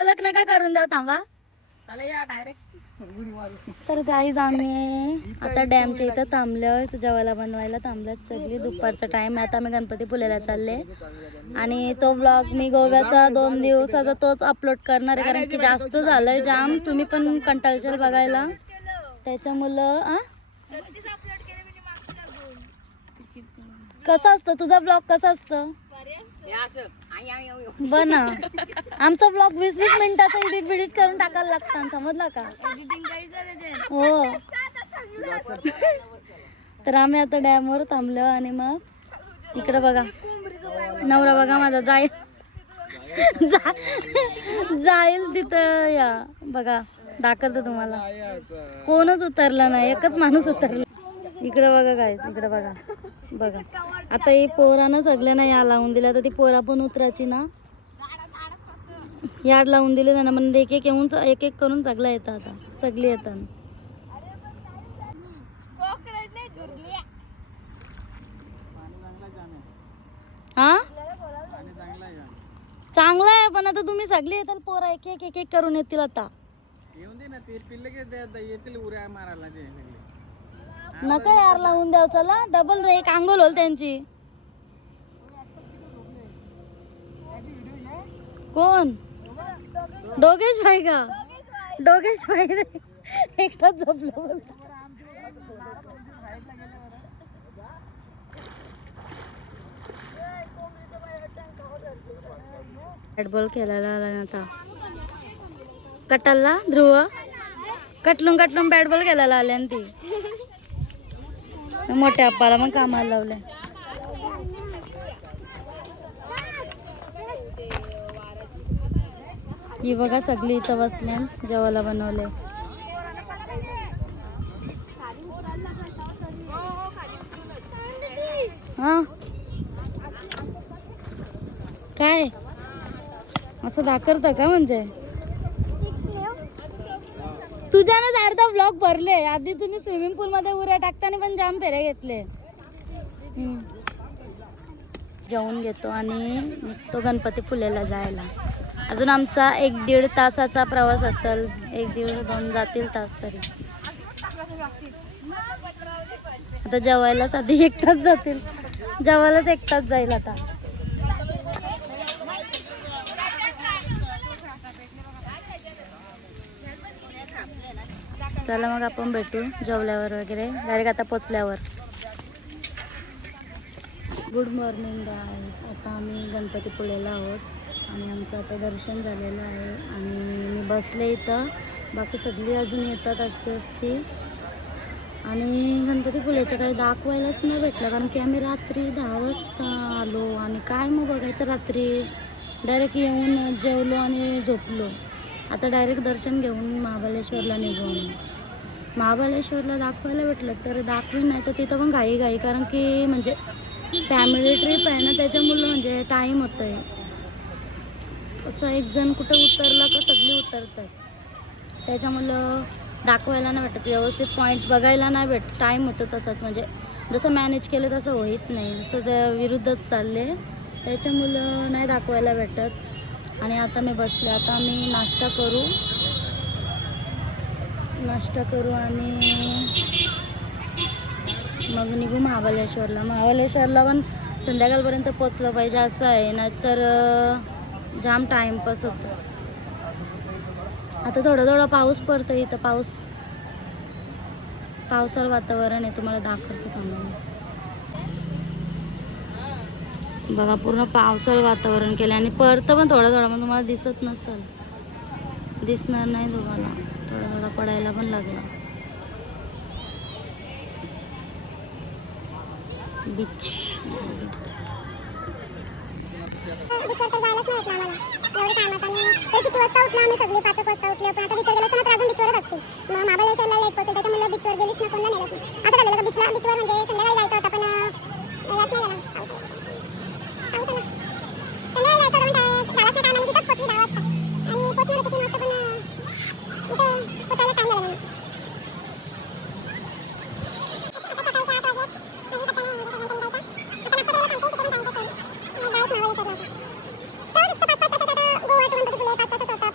लग्न काय करून द्या थांबा. तर गाईज आम्ही आता डॅमच्या इथं थांबलोय, जेवायला बनवायला थांबल्यात सगळी. दुपारचा टाइम आहे. आता आम्ही गणपती पुलेला चालले आणि तो व्लॉग मी गोव्याचा 2 दिवसाचा तोच अपलोड करणार आहे, कारण की जास्त झालंय जाम. तुम्ही पण कंटाळशाल बघायला त्याच्यामुळं. कसं असतं तुझा ब्लॉग, कसं असतं बना. आमचा ब्लॉग 20-20 मिनिटाचा एडिट करून टाकायला लागतं, समजलं का? हो. तर आम्ही आता डॅमवर थांबलो आणि मग इकडे बघा नवरा बघा माझा जाईल तिथं. या बघा दाखवतो तुम्हाला. कोणच उतरला नाही, एकच माणूस उतरला. इकडे बघा काय, इकडे बघा बघा. आता ही पोरानं सगळ्यांना या लावून दिल्या, तर ती पोरा पण उतरायची ना, याड लावून दिले त्यांना. म्हणजे एक एक येऊन एक एक करून सगळं येतं. आता सगळी येतात. हा चांगलं आहे, पण आता तुम्ही सगळे येतात पोरा, एक एक एक एक करून येतील. आता येऊन दे ना, ते पिल्ले येतील उऱ्या मारायला. ते नका यार लावून द्याव. चला डबल एक अंघोल होल त्यांची. कोण? डोगेश भाई का? डोगेश भाई एकटाच झोपलो. बॅटबॉल खेळायला आला आता कटलला. ध्रुव कटलून कटलून बॅटबॉल खेळायला आले आणि ती मोठ्या आप्पाला मग कामाला लावले. ही बघा सगळी इथं बसले, जेवायला बनवले. हा काय असं दाखवतं का? म्हणजे तुझ्यानंच अर्धा ब्लॉग भरले. आधी तुम्ही स्विमिंग पूल मध्ये उड्या टाकताना पण जाम फेरे घेतले. जेवून घेतो आणि निघतो गणपती पुलेला जायला. अजून आमचा 1-1.5 तासाचा प्रवास असेल. 1-1.5-2 जातील तास तरी. आता जेवायलाच आधी 1 तास जातील. जेवायलाच 1 तास जाईल आता. चला मग आपण भेटू जेवल्यावर वगैरे, डायरेक्ट आता पोचल्यावर. Good morning guys. आता आम्ही गणपतीपुळेला आहोत आणि आमचं आता दर्शन झालेलं आहे आणि मी बसले इथं. बाकी सगळी अजून येतात असते. आणि गणपतीपुळेचं काही दाखवायलाच नाही भेटलं, कारण की आम्ही रात्री 10 वाजता आलो आणि काय मग बघायचं रात्री. डायरेक्ट येऊन जेवलो आणि झोपलो. आता डायरेक्ट दर्शन घेऊन महाबळेश्वरला निघून. महाबळेश्वरला दाखवायला भेटलं तर दाखवीन, नाही तर तिथं पण घाई, कारण की म्हणजे फॅमिली ट्रिप आहे ना, त्याच्यामुळं म्हणजे टाईम होतं आहे. असं एक जण कुठं उतरलं का सगळी उतरतात, त्याच्यामुळं दाखवायला नाही भेटत व्यवस्थित. पॉईंट बघायला नाही भेटत. टाईम होतं तसंच, म्हणजे जसं मॅनेज केलं तसं होत नाही. जसं त्या विरुद्धच चालले, त्याच्यामुळं नाही दाखवायला भेटत. आणि आता मी बसले. आता आम्ही नाश्ता करू आणि मग निघू महाबळेश्वरला. महाबळेश्वरला पण संध्याकाळपर्यंत पोचलं पाहिजे असं आहे, नाहीतर जाम टाईमपास होतो. आता थोडं पाऊस पडतं इथं. पावसाचं वातावरण आहे. तुम्हाला दाखवते थांबून. बघा पूर्ण पावसाचं वातावरण केलं आणि पडतं पण थोडं मग तुम्हाला दिसत नसेल, दिसणार नाही तुम्हाला. थोडा पडायला पण लागला. बीच बीचवर तर जायलाच नाही भेटलं आम्हाला एवढं टायमात. आणि तरी किती वाजता उठलो आम्ही? सगळे 5 वाजता उठलो. पण आता बीचवर गेलो तर अजून बीचवरच असते. मग महाबळेश्वरला लेट पोहोचलो, त्याच्यामुळे बीचवर गेलीच ना, कोणला नेलं. असं झालेलं का बीचवर म्हणजे संध्याकाळी जायचं होतं, पण याच नाही झालं. संध्याकाळी जायचं होतं पण गावात नाही. टायमाने तिथंच पोहोचली 10 वाजता. आणि पोहोचणार होते 3 वाजता, पण इथं पोचायला टाईम झाला नाही.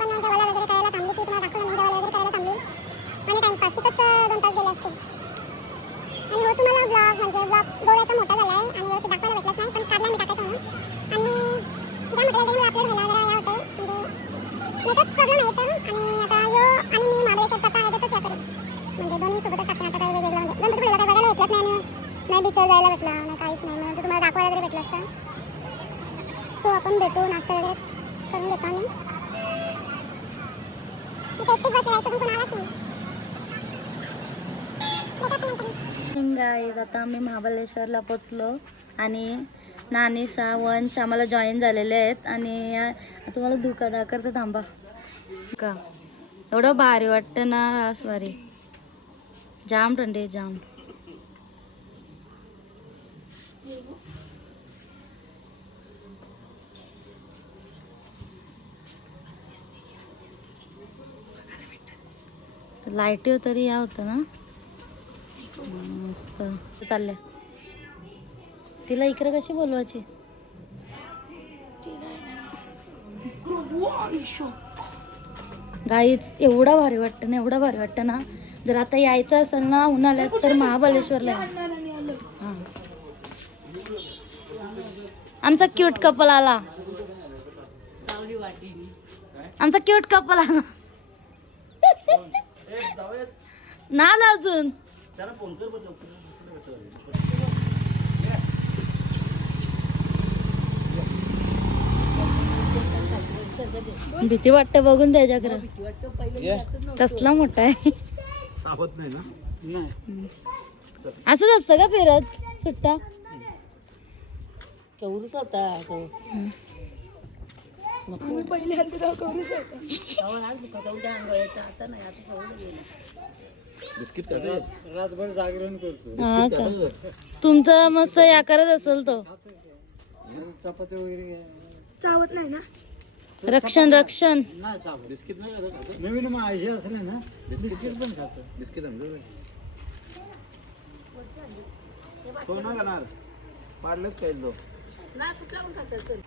गोवा नाही बीचवर जायला भेटला नाही काहीच नाही म्हणजे तुम्हाला दाखवायला तरी भेटलं असतं. सो आपण भेटू नाश्ता वगैरे करून घेतो आम्ही. एकटीच बसला आहे, कोण आलाच नाही. गाईज आता आम्ही महाबळेश्वरला पोचलो आणि नानी सा वंश आम्हाला जॉईन झालेले आहेत आणि तुम्हाला धुका दाखवते थांबा का एवढं भारी वाटतं ना सॉरी जाम थंडी जाम. लाईटी तरी या होतं ना मस्त चालल्या. तिला इकडे कशी बोलवायची गाईच एवढा भारी वाटतं ना एवढा भारी वाटतं ना. जर आता यायचं असेल ना उन्हाळ्यात तर महाबळेश्वरला हा. आमचा क्यूट कपल आला आमचा क्यूट कपल आला ना आला अजून. भीती वाटत बघून त्याच्याकडे कसला मोठा आहे. असंच असतं का फिरत सुट्टा कौरूच होता तो रातभर जागरण करतो. हा का तुमचं मस्त या करत असेल तो चपाती वगैरे चावत नाही ना. रक्षण रक्षण नाही चावत. बिस्किट नाही खात. नवीन हे असले ना बिस्किट पण खातो. बिस्किट तो ना खाणार पाडलंच काही तो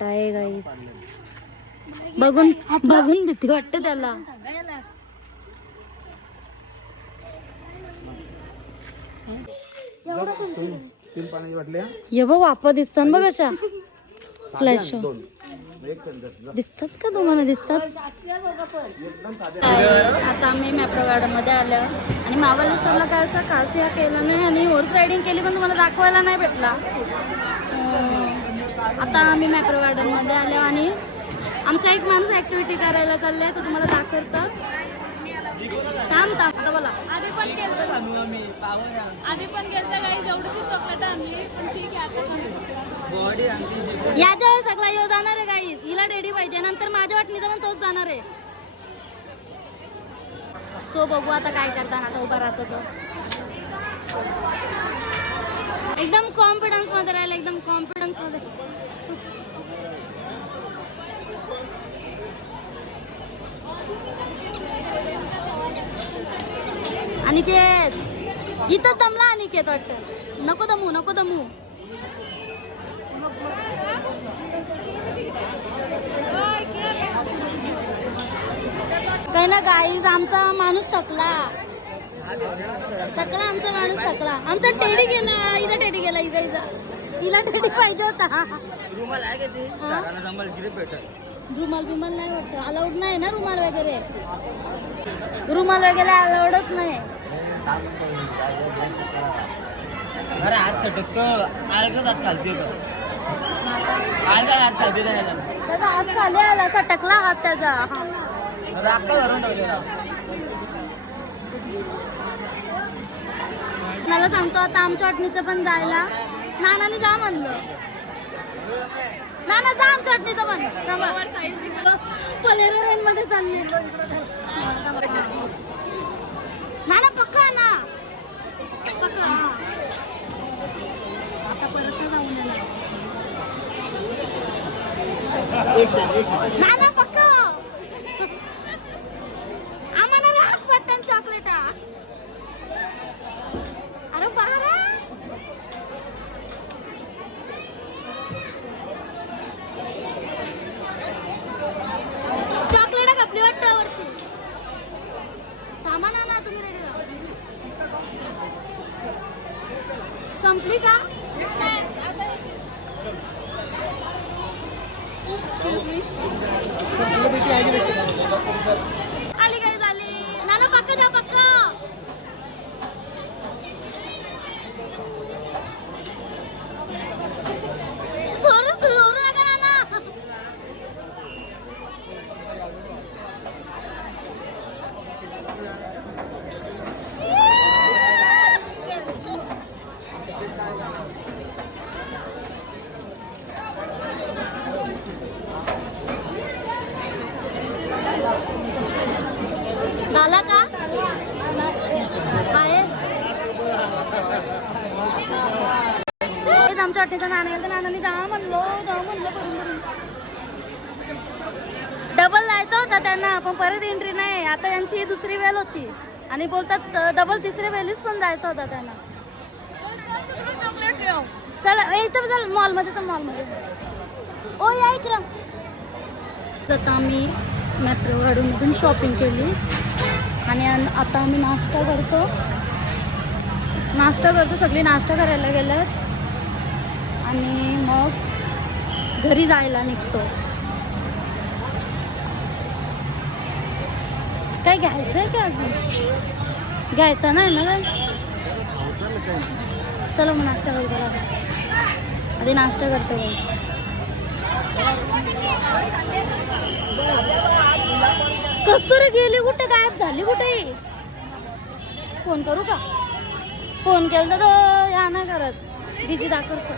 आहे गाईच. बघून बघून भीती वाटते त्याला. तीन पाण्याची बाटल्या ये बघ वापा दिसतात बघ अशा फ्लॅश दिसतात का तुम्हाला दिसतात. आता आम्ही मॅप्रो गार्डन मध्ये आलो आणि महाबळेश्वरला काय असं खास या केलं नाही आणि हॉर्स रायडिंग केली पण तुम्हाला दाखवायला नाही भेटला. आता आम्ही मॅप्रो गार्डन मध्ये आलो आणि आमचा एक माणूस ऍक्टिव्हिटी करायला चाललाय तो तुम्हाला दाखवता. थांब थांब आता बोला. आधी पण गेलता गाईज एवढीशी चॉकलेट आणली पण ठीक आहे आता करू शकतो. याच्यावर सगळा यो जाणार आहे गाईज. हिला रेडी पाहिजे नंतर माझ्या वाटणीचा पण तोच जाणार आहे. सो बघू आता काय करताना आता उभा राहतो तो. एकदम कॉन्फिडन्स मध्ये राहिला एकदम कॉन्फिडन्स मध्ये. अनिकेत इथं दमला अनिकेत वाटतं. नको दमू नको दमू. काही ना गाईज आमचा माणूस थकला आमचा माणूस थकला. आमचा टेडी गेला इथं टेडी गेला इथं हिला टेडी पाहिजे होता. रुमाल बिमाल नाही वाटतं अलाउड नाही ना. रुमाल वगैरे अलाउडच नाही. त्याचा हात खाली आला असा टकला हात त्याचा. मला सांगतो आता आमच्या वाटणीचं पण जायला. नानाने जा म्हणलं. नाना जा आमच्या वाटणीचं पण. पलेरो रेन मध्ये चालले. नाना पक्का ना पक्का. आता परत जाऊन नाना पक्का. आम्हाला रास पट्टन चॉकलेट. अरे बारा चॉकलेट कपली वाटतं वरची. थांबा ना तुम्ही रेडी राहा. संपली का. आली काय झाली नाना पक्का जा पक्का. चटणीचा नाणं गेलं तर नानांनी जा म्हणलो करून डबल जायचं होता त्यांना, पण परत एंट्री नाही. आता यांची ही दुसरी वेळ होती आणि बोलतात डबल तिसऱ्या वेळीच पण जायचं होता त्यांना. चला इथं चल मॉलमध्ये ओ या इकडं. आता आम्ही मॅप्रो गाडूमधून शॉपिंग केली आणि आता आम्ही नाश्ता करतो. सगळी नाश्ता करायला गेल्यात आणि मग घरी जायला निघतो. काय घ्यायचं आहे का अजून? घ्यायचं नाही ना काय? चला मग नाश्ता करू. चला आधी नाश्ता करतो गाईस. कस्तुरी गेली कुठे? गायब झाली कुठे? फोन करू का? फोन केला तर या नाही करत, बिजी दाखवतो.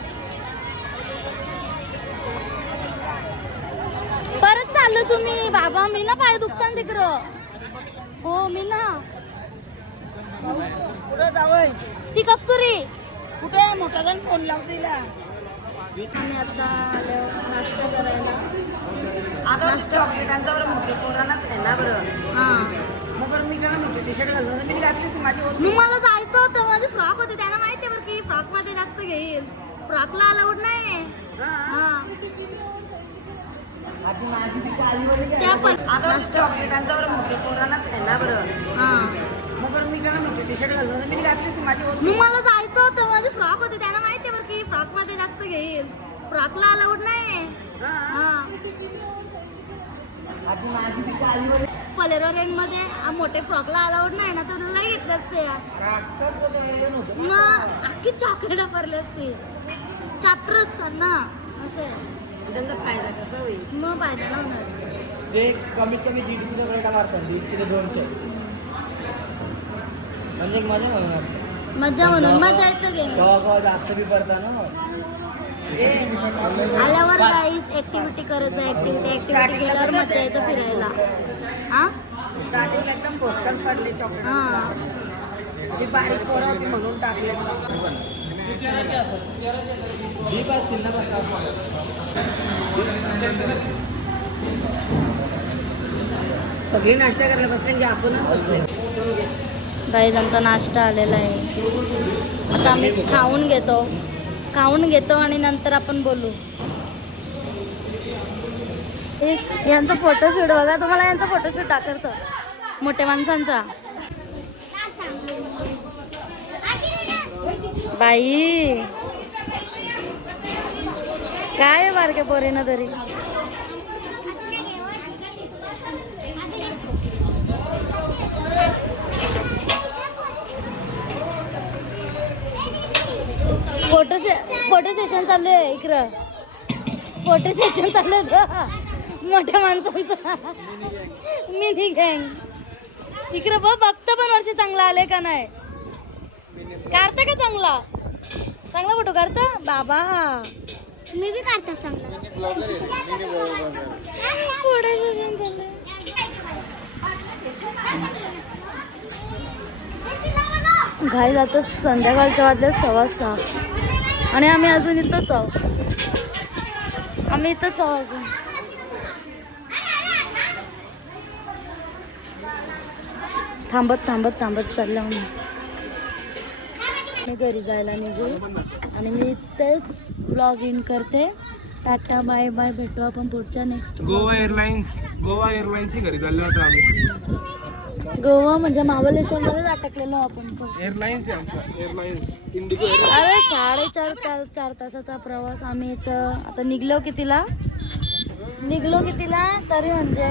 परत चाललं तुम्ही? बाबा मी ना पाय दुखतात तिकडं. हो मी ना कुठं जावंय? ती कस्तुरी कुठे आहे? मोठा जण फोन लावतो तिला. आम्ही आता आलो नाश्ता करायला. आता चॉकलेटांचा बरं मोठे पोरांनाच आहे ना बरं. हां मग बरं मी त्याला मोठी टी शर्ट घालून मी घातलीच माझी होती. मग मला जायचं होतं, माझी फ्रॉक होती. त्यांना माहिती आहे बरं की फ्रॉक मध्ये जास्त घेईल. फ्रॉकला अलाउड नाही. आधी माझी ती कालीवाली त्या पण आता चॉकलेटांचा बरं मोठे पोरांनाच आहे ना बरं. मग बरं मी त्याला मोठी टी शर्ट घालून मी घातलीच माझी होती. मग मला जायचं होतं, माझी फ्रॉक होती. त्यांना माहिती आहे बरं की फ्रॉक मध्ये जास्त घेईल. फ्रॉकला अलाउड नाही. आधी माझी ती कालीवाली फलेरो रेंज मध्ये मोठे फ्रॉकला अलाउड नाही ना, तर लय घेतलं असते. मग अख्खी चॉकलेट भरली असते. चॅप्टर असतात ना असं आहे. त्यांचा फायदा कसा होईल? मग फायदा ना होणार. ते कमीत कमी 150 रुपये का मारतात, 150 ते 200 म्हणजे मजा म्हणून मजा म्हणून मजा येतं गेम. तेव्हा जास्त बी पडतं ना. आल्यावर काहीच ऍक्टिव्हिटी करायचं. ऍक्टिव्हिटी केल्यावर मजा येतं फिरायला. हा स्टार्टिंगला एकदम पोस्टर पडले चॉकलेट. हा ती बारीक पोरं होती म्हणून टाकले. डीप असतील ना सगळी नाश्ता करायला बसले की आपणच बसले. गाईज आमचा नाश्ता आलेला आहे. आता आम्ही खाऊन घेतो आणि नंतर आपण बोलू. यांचा फोटोशूट बघा, तुम्हाला यांचा फोटोशूट दाखवतो मोठ्या माणसांचा. बाई काय बारक्या पोरीनं तरी. फोटो सेशन चालू आहे इकडं. फोटो सेशन चालू आहे मोठ्या माणसांचा. मिनी गँग इकडं बघतं पण वर्षी चांगला आले का नाही. काढता का चांगला फोटो काढता बाबा. मी बी काढतात चांगला. फोटो सेशन चालू आहे. घाई जातं. संध्याकाळच्या वाजल्या 6:15 आणि आम्ही अजून इथंच आहोत. अजून. थांबत चाललो आम्ही. मी घरी जायला निघू आणि मी इथेच ब्लॉग इन करते. टाटा बाय बाय. भेटू आपण पुढच्या नेक्स्ट. गोवा एअरलाइन्सची घरी चाललो होतो आम्ही. गोवा म्हणजे महाबळेश्वर मध्येच अटकलेलो आपण. एअरलाइन्स आहे आमचा, एअरलाइन्स इंडिगो. अरे 4.5 तासाचा प्रवास. आम्ही इथं आता निघलो कितीला तरी म्हणजे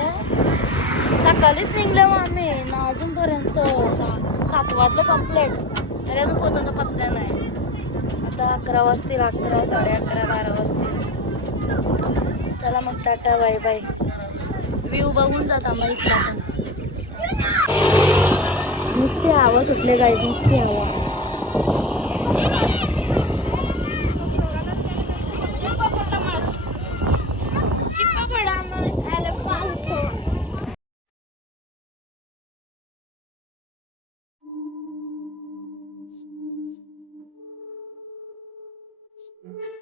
सकाळीच निघलो आम्ही ना अजूनपर्यंत 7 वाजलं कंप्लीट. तरी अजून पोचायचा पत्ता नाही. आता 11 वाजतील, 11, 11:30, 12 वाजतील. चला मग टाटा बाय बाय. व्ह्यू बघून जाता मग इथला पण. नुसती हवा सुटले गाईज, नुसती हवा. आहे